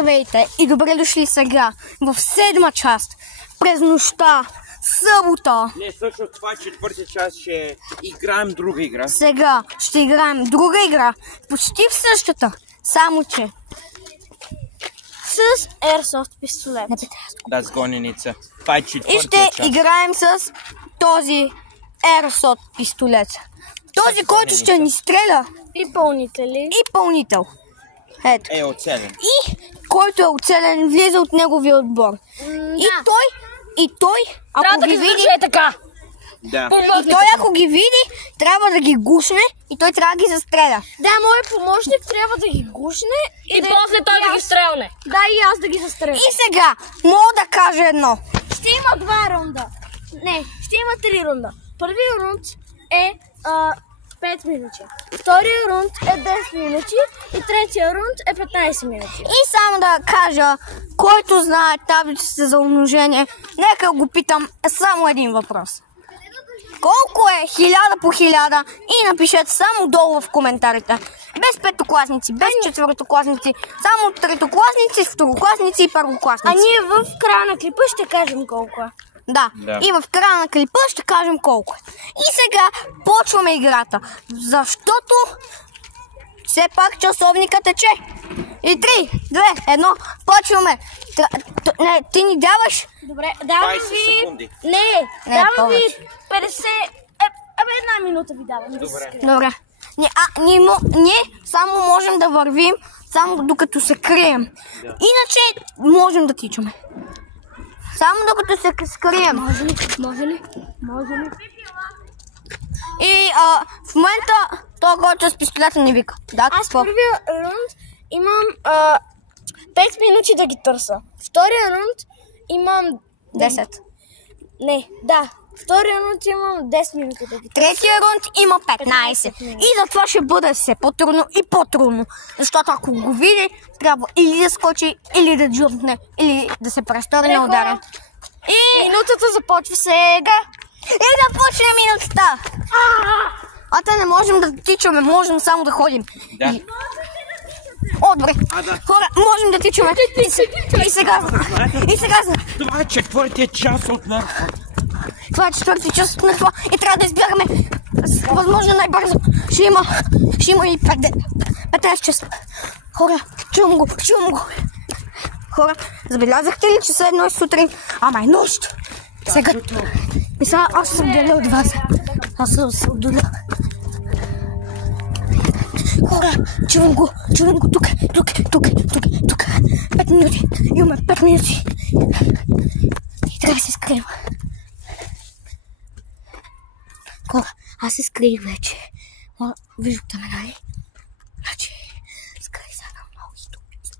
Здравейте и добре дошли сега в 7-ма част през нощта, събота. Не, също това четвърти част ще играем друга игра. Сега ще играем друга игра, почти в същата, само че с Airsoft пистолет. Да, с гоненица. Това е четвъртия и ще част. играем с този Airsoft пистолет. Този, който ще ни стреля. И пълнители. И пълнител. Ето. Е оцелен. И който е оцелен, влиза от неговия отбор. И той, ако трябва ги да види, е така. Да. и той, ако ги види, трябва да ги гушне и той трябва да ги застреля. Да, моят помощник трябва да ги гушне и после той да ги стрелне. Да, и аз да ги застреля. И сега, мога да кажа едно. Ще има 2 рунда. Не, ще има 3 рунда. Първият рунд е 5 минути. Втория рунд е 10 минути и третия рунд е 15 минути. И само да кажа, който знае таблиците за умножение, нека го питам само един въпрос. Колко е 1000 по 1000 и напишете само долу в коментарите. Без петокласници, без четвъртокласници, само третокласници, второкласници и първокласници. А ние в края на клипа ще кажем колко е. Да, и в края на клипа ще кажем колко е. И сега почваме играта, защото все пак часовникът тече. И 3, 2, 1, почваме. Не, ти ни даваш? Добре, давам 20 ви... секунди. Не, давам ви повече. 50... една минута ви давам. Добре. Ние само можем да вървим, само докато се крием. Иначе можем да тичаме. Само докато се скрием. Може ли? И в момента този, който с пистолета не вика. Да, аз първия рунд имам 5 минути да ги търся. Втория рунд имам 10. Не, да. Втория рунд имам 10 минути да ги търся. Третия рунд има 15. И затова ще бъде все по-трудно и по-трудно. Защото ако го види, трябва или да скочи, или да джумпне, или да се престърне ударен. И минутата започва сега. И да почне минутата. Ата не можем да тичаме, можем само да ходим. Да. О, добре. Да. Хора, можем да тичаме. И сега. Това е четвъртия час от Нърфа. Това е четвърти час от Нърфа и трябва да избягаме възможно най-бързо. Ще има и 15 часа. Хора, чувам го. Хора, забелязахте ли, че са 1 сутрин? Ама е нощ. Сега, аз съм отделя от вас. Аз съм се отделя. Хора, чувам го. Тук. 5 минути. Имаме 5 минути. И трябва да се скрива. Хора, аз се скрих вече. Виждате ме, нали? Значи, скрих се на много ступици.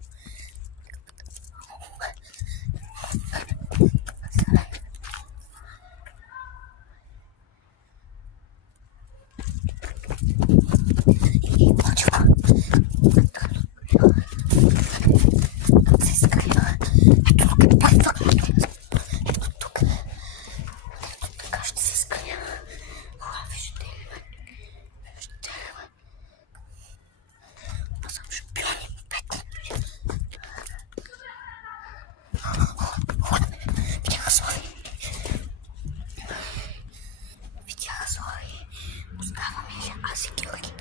И почва. Се скрива. Ето тук е първа. Ето тук. Така ще се скрия. Виждате ли ме? Аз съм шампион и 5 минути. Видяха Зори. Оставаме се аз и Георги.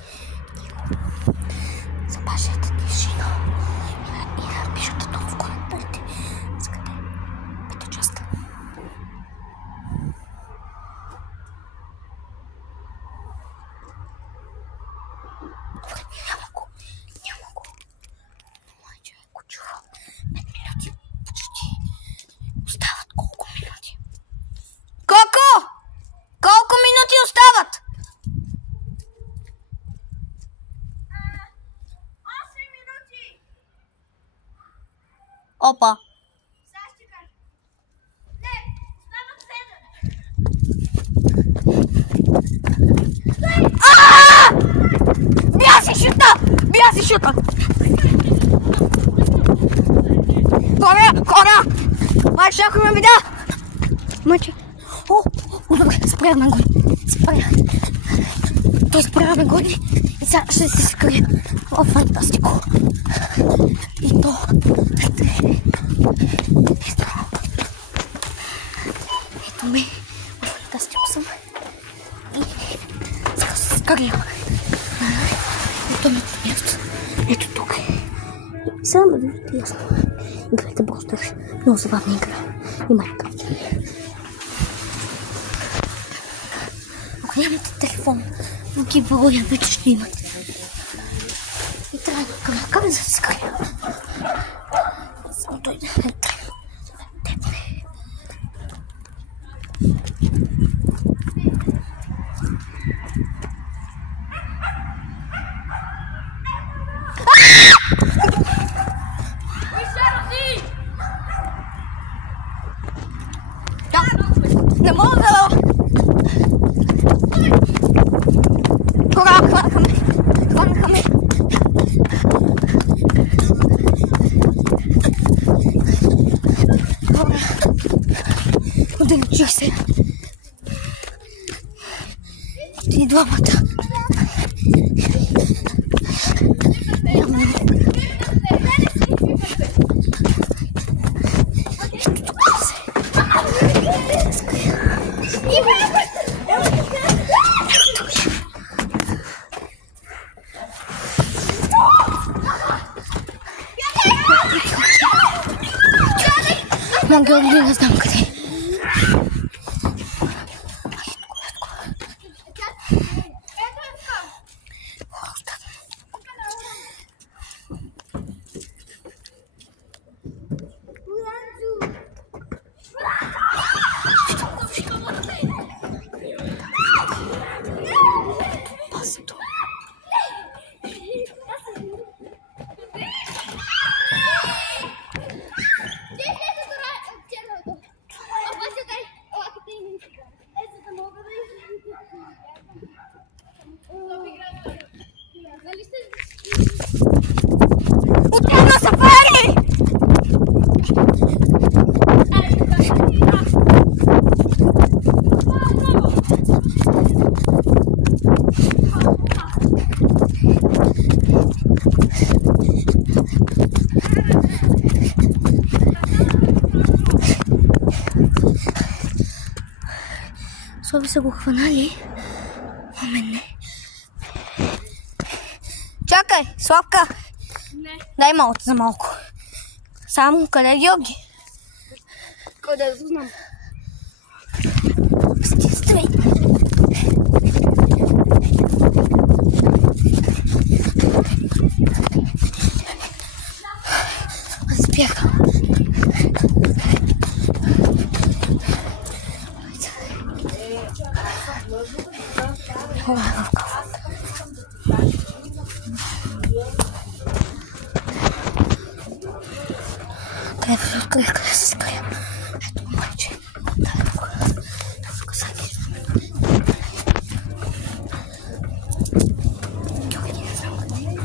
Запазете тишина. И напишете долу в коментарите. Искате пета част. Добре, няма го. Майче, ако чува 5 минути почти. Остават колко минути? Колко минути остават? 8 минути! Опа. Сега ще кажа. Не, стават 7. Бия си шута! Хора! Майче, някой ме видя! Майче! Добре, спряме гони! Той спряме гони! И Сега ще се скрия в Фантастико. И то. Ето ме. В Фантастико съм. И сега се скрия. Ето ме от място. Ето тук. И сега ме виждате ясно. Играйте Бростър. Много забавна игра. И Майнкрафт. Ако нямате телефон, но киберогия вече ще имате. И трябва да къде да се скрия. Само той да не трябва. Не мога! Хора, хванаха ме! Хора, отдалечих се. И двамата. Могъл ли не знам къде? Отивам на сафари! Слаби са го хванали, а мен не. Чакай, Славка! Не. Дай малко за малко. Само къде е Георги? Къде да знам? Стой! Аз бях. Къде се скрия? Ето момче. Тук сади. Георги, не знам къде.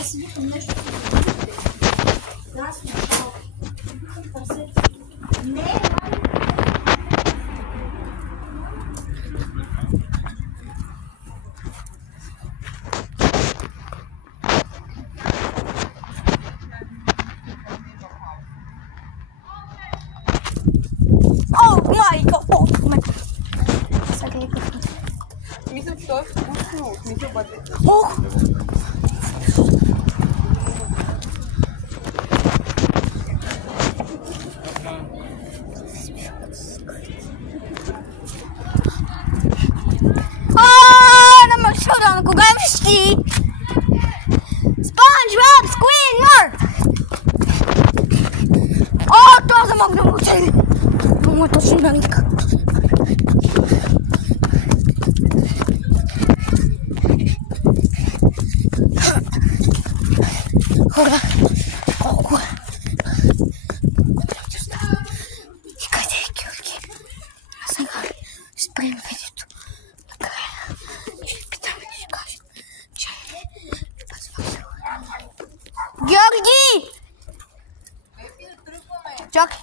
Аз си викам нещо. Oh my god! Oh my god! Мисля, че той е вкусно. Мисля, бъде. Ох! На маршрута, кога вижти? SpongeBob SquidWard! О, това замогна му учени! Много е точно навика. Хора, колко е? И къде е Георги? А сега ще спрем видеото. Накрая ще питаме и ще кажем, че Георги! Чакай!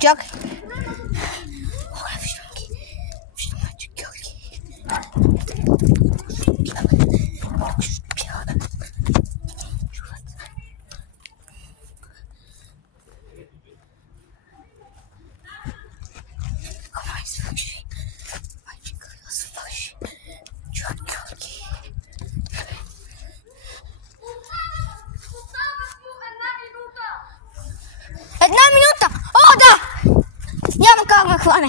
Чакай! Хора, виждам ги. Виждам, че Георги хване.